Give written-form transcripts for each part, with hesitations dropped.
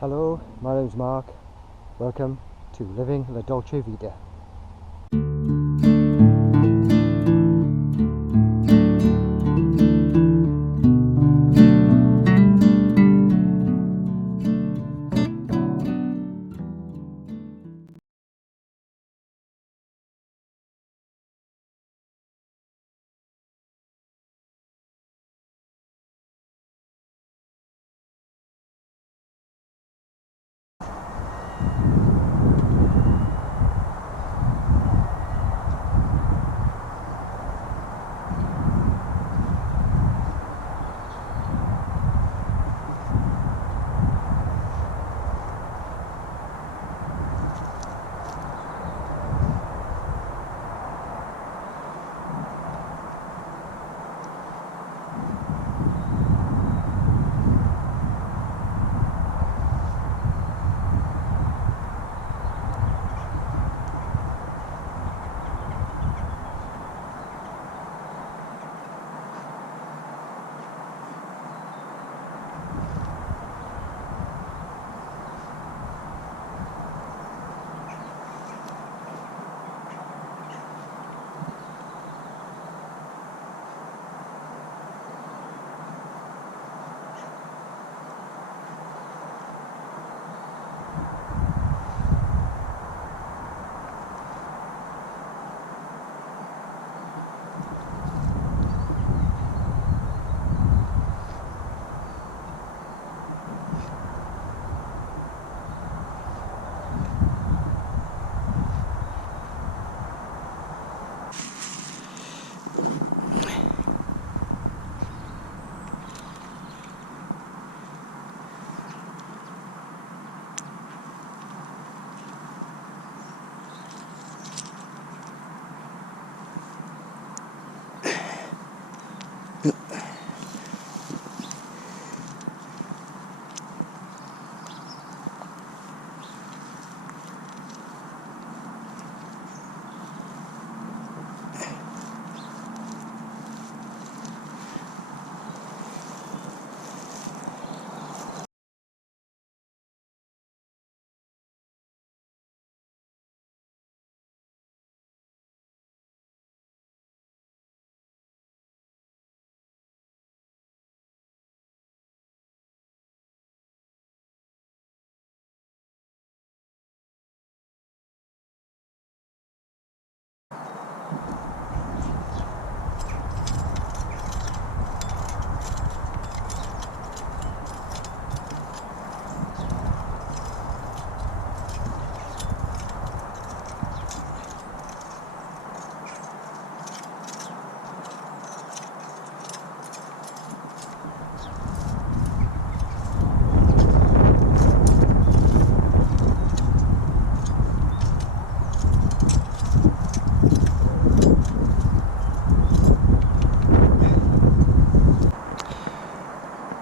Hello, my name's Mark. Welcome to Living La Dolce Vita.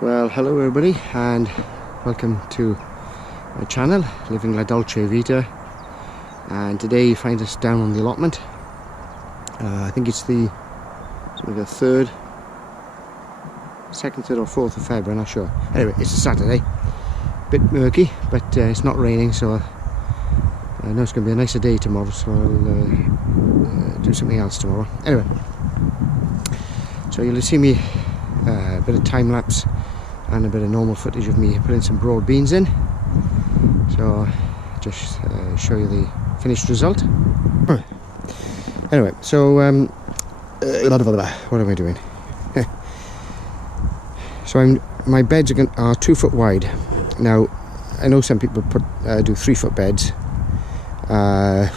Well, hello everybody and welcome to my channel, Living La Dolce Vita. And today you find us down on the allotment. I think it's the 3rd, 2nd, 3rd or 4th of February, I'm not sure. Anyway, it's a Saturday. Bit murky, but it's not raining, so I know it's going to be a nicer day tomorrow, so I'll do something else tomorrow. Anyway, so you'll see me a bit of time lapse and a bit of normal footage of me putting some broad beans in. So just show you the finished result. Anyway, so what am I doing? So my beds are 2 foot wide. Now I know some people do 3 foot beds. At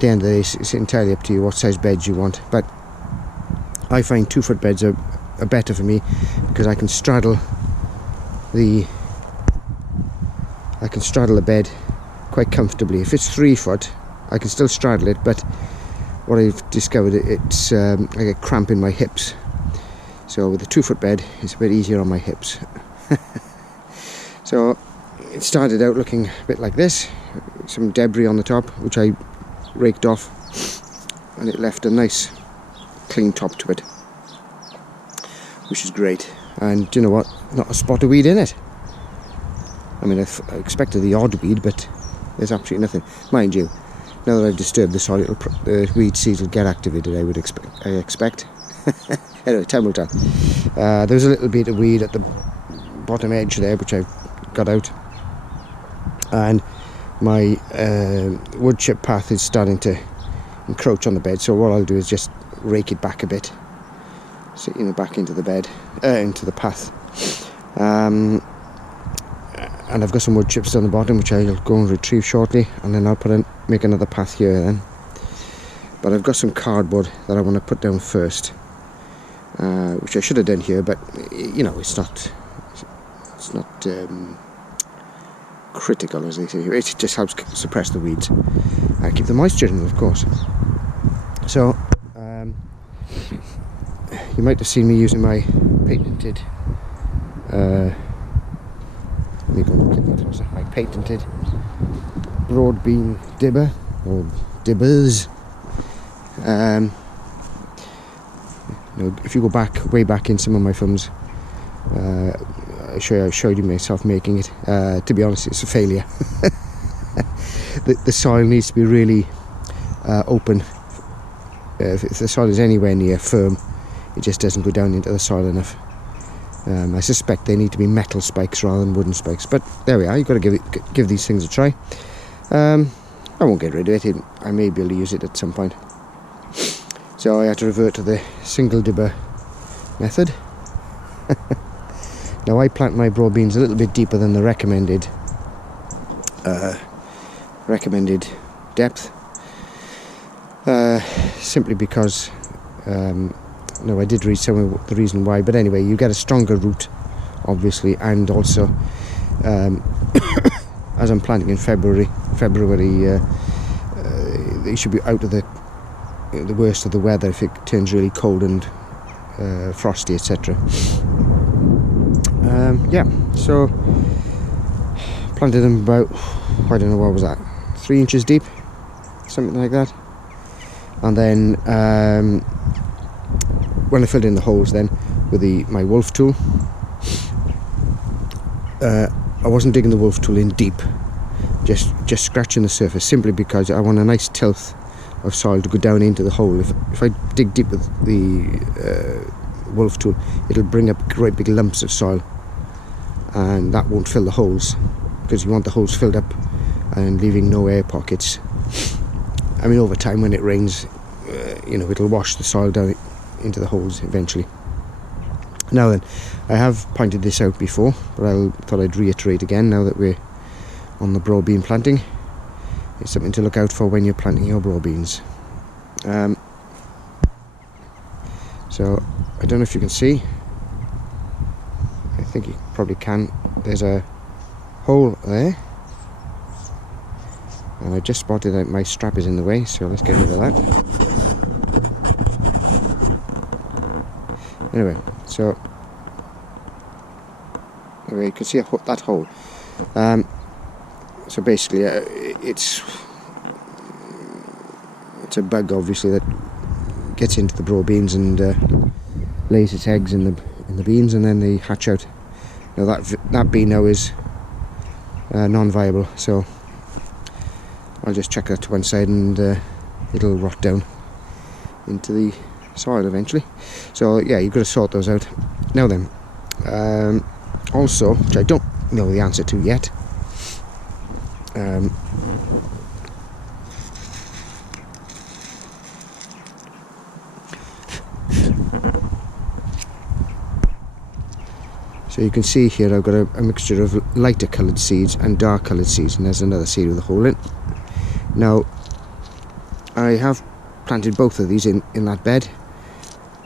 the end of the day, it's entirely up to you what size beds you want, but I find 2 foot beds are better for me because I can straddle the bed quite comfortably. If it's 3 foot, I can still straddle it, but what I've discovered, it's I get cramp in my hips. So with a 2 foot bed, it's a bit easier on my hips. So it started out looking a bit like this, some debris on the top, which I raked off, and it left a nice clean top to it, which is great. And you know what, not a spot of weed in it. I mean, I expected the odd weed, but there's absolutely nothing. Mind you, now that I've disturbed the soil, the weed seeds will get activated, I expect. Anyway, time will tell. There's a little bit of weed at the bottom edge there, which I've got out. And my wood chip path is starting to encroach on the bed, so what I'll do is just rake it back a bit, so back into the bed, into the path. And I've got some wood chips down the bottom, which I'll go and retrieve shortly, and then I'll make another path here then. But I've got some cardboard that I want to put down first, which I should have done here, but it's not critical, as they say. It just helps suppress the weeds and keep the moisture in, of course. So you might have seen me using my patented let me go a bit closer. My patented broad bean dibber, or dibbers. If you go way back in some of my films, I showed you myself making it. To be honest, it's a failure. The soil needs to be really open. If the soil is anywhere near firm, it just doesn't go down into the soil enough. I suspect they need to be metal spikes rather than wooden spikes, but there we are. You've got to give these things a try. I won't get rid of it. I may be able to use it at some point. So I had to revert to the single dibber method. Now I plant my broad beans a little bit deeper than the recommended depth, simply because I did read some of the reason why, but anyway, you get a stronger root, obviously, and also as I'm planting in February, they should be out of the worst of the weather if it turns really cold and frosty, etc. So planted them about, I don't know, what was that, 3 inches deep, something like that. And then when I filled in the holes then with my wolf tool, I wasn't digging the wolf tool in deep, just scratching the surface, simply because I want a nice tilth of soil to go down into the hole. If I dig deep with the wolf tool, it'll bring up great big lumps of soil, and that won't fill the holes, because you want the holes filled up and leaving no air pockets. I mean, over time, when it rains, it'll wash the soil down into the holes eventually. Now then, I have pointed this out before, but I thought I'd reiterate again now that we're on the broad bean planting. It's something to look out for when you're planting your broad beans. So I don't know if you can see. I think you probably can. There's a hole there, and I just spotted that my strap is in the way, so let's get rid of that. Anyway, so you can see that hole. So basically, it's a bug, obviously, that gets into the broad beans and lays its eggs in the beans, and then they hatch out. Now that bean now is non-viable, so I'll just chuck that to one side, and it'll rot down into the soil eventually. So yeah, you've got to sort those out. Now then, also, which I don't know the answer to yet, so you can see here I've got a mixture of lighter coloured seeds and dark coloured seeds, and there's another seed with a hole in. Now I have planted both of these in that bed,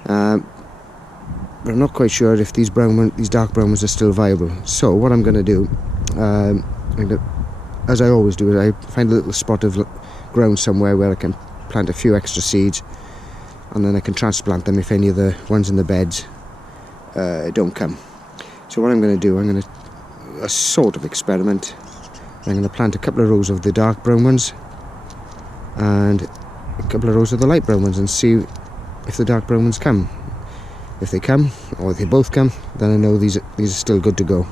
but I'm not quite sure if these dark brown ones are still viable. So what I'm going to do, as I always do, is I find a little spot of ground somewhere where I can plant a few extra seeds, and then I can transplant them if any of the ones in the beds don't come. So what I'm going to do, I'm going to a sort of experiment. I'm going to plant a couple of rows of the dark brown ones and a couple of rows of the light brown ones, and see if the dark brown ones come. If they come, or if they both come, then I know these are still good to go.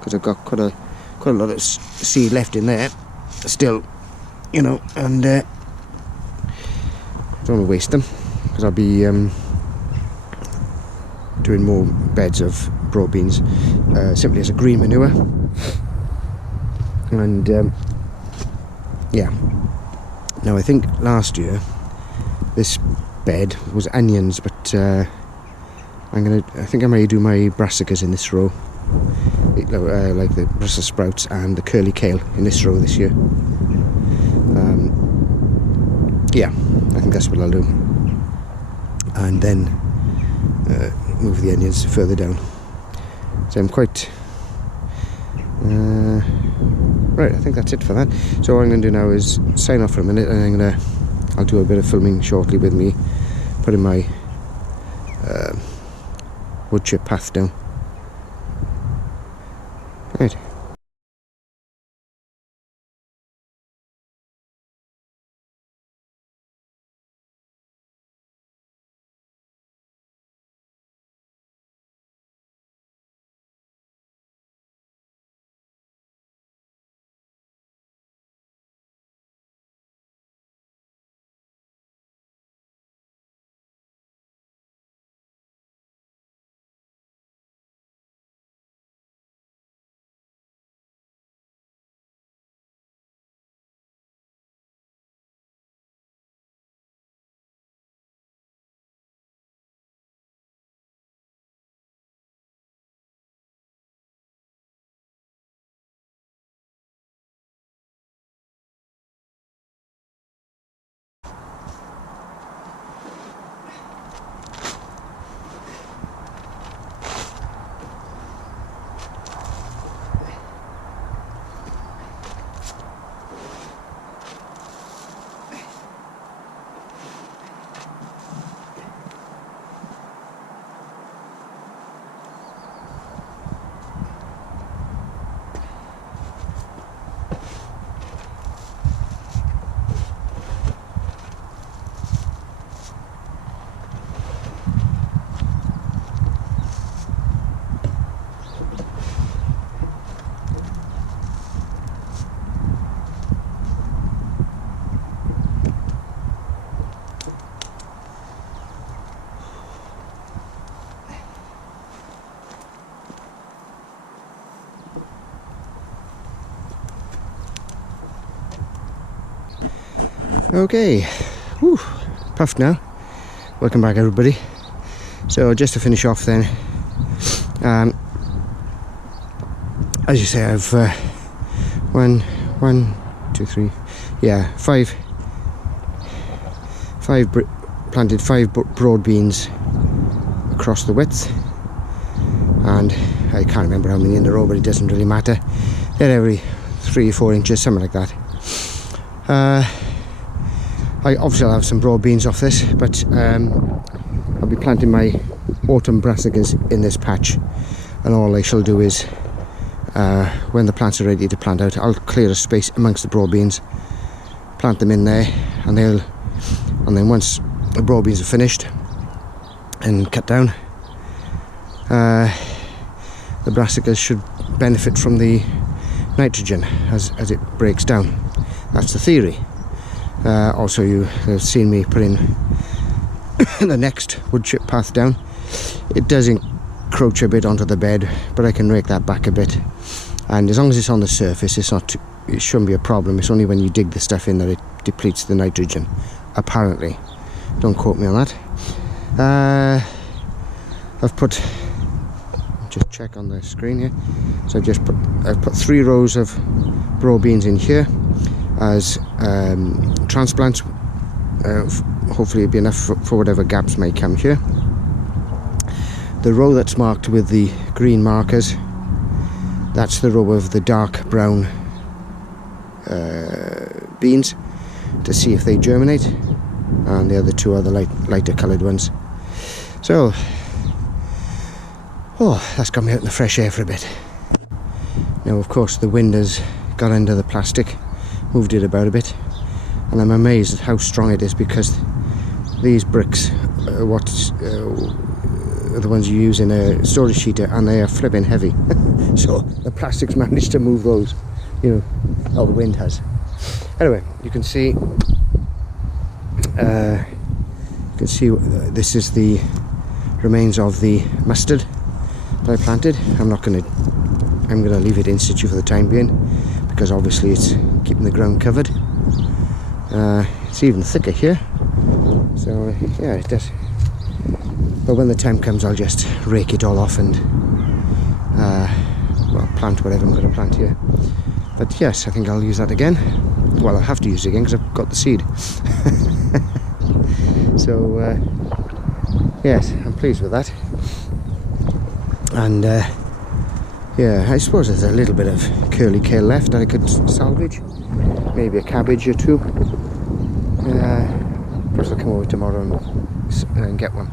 because I've got quite a lot of seed left in there still, you know, and don't want to waste them, because I'll be doing more beds of broad beans simply as a green manure. And yeah, now I think last year this bed was onions, but I think I may do my brassicas in this row, like the Brussels sprouts and the curly kale in this row this year. Yeah, I think that's what I'll do, and then move the onions further down. So I'm quite right. I think that's it for that. So what I'm going to do now is sign off for a minute, and I'll do a bit of filming shortly with me putting my wood chip path down. Right. Okay, whew, puffed now. Welcome back, everybody. So just to finish off then, as you say, I've planted five broad beans across the width, and I can't remember how many in the row, but it doesn't really matter. They're every 3 or 4 inches, something like that. I'll have some broad beans off this, but I'll be planting my autumn brassicas in this patch, and all I shall do is when the plants are ready to plant out, I'll clear a space amongst the broad beans, plant them in there, and then once the broad beans are finished and cut down, the brassicas should benefit from the nitrogen as it breaks down. That's the theory. Also, you have seen me put in the next wood chip path down. It does encroach a bit onto the bed, but I can rake that back a bit, and as long as it's on the surface, it shouldn't be a problem. It's only when you dig the stuff in that it depletes the nitrogen, apparently. Don't quote me on that. I've put, just check on the screen here, so I've put 3 rows of broad beans in here as transplants. Hopefully it'll be enough for whatever gaps may come here. The row that's marked with the green markers, that's the row of the dark brown beans, to see if they germinate, and the other 2 are the lighter coloured ones. So, that's got me out in the fresh air for a bit. Now, of course, the wind has got under the plastic, moved it about a bit, and I'm amazed at how strong it is, because these bricks, the ones you use in a storage sheet, and they are flipping heavy. So the plastic's managed to move those, you know, oh, the wind has. Anyway, you can see this is the remains of the mustard that I planted. I'm gonna leave it in situ for the time being, because obviously it's keeping the ground covered. It's even thicker here, so yeah, it does. But when the time comes, I'll just rake it all off and well, plant whatever I'm going to plant here. But yes, I think I'll use that again. Well, I'll have to use it again because I've got the seed. So yes, I'm pleased with that. And yeah, I suppose there's a little bit of curly kale left that I could salvage. Maybe a cabbage or two. Perhaps I'll come over tomorrow and get one.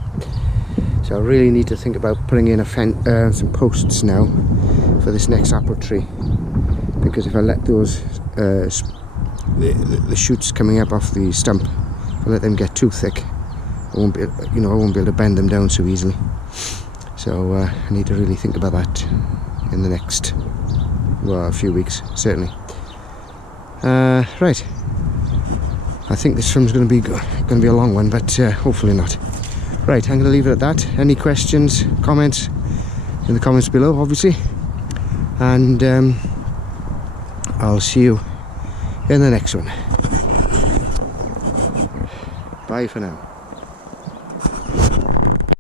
So I really need to think about putting in some posts now for this next apple tree, because if I let those the shoots coming up off the stump, if I let them get too thick, I won't be able to bend them down so easily. So I need to really think about that in the next, well, a few weeks certainly. Right. I think this film's going to be a long one, but hopefully not. Right, I'm going to leave it at that. Any questions, comments, in the comments below, obviously. And I'll see you in the next one. Bye for now.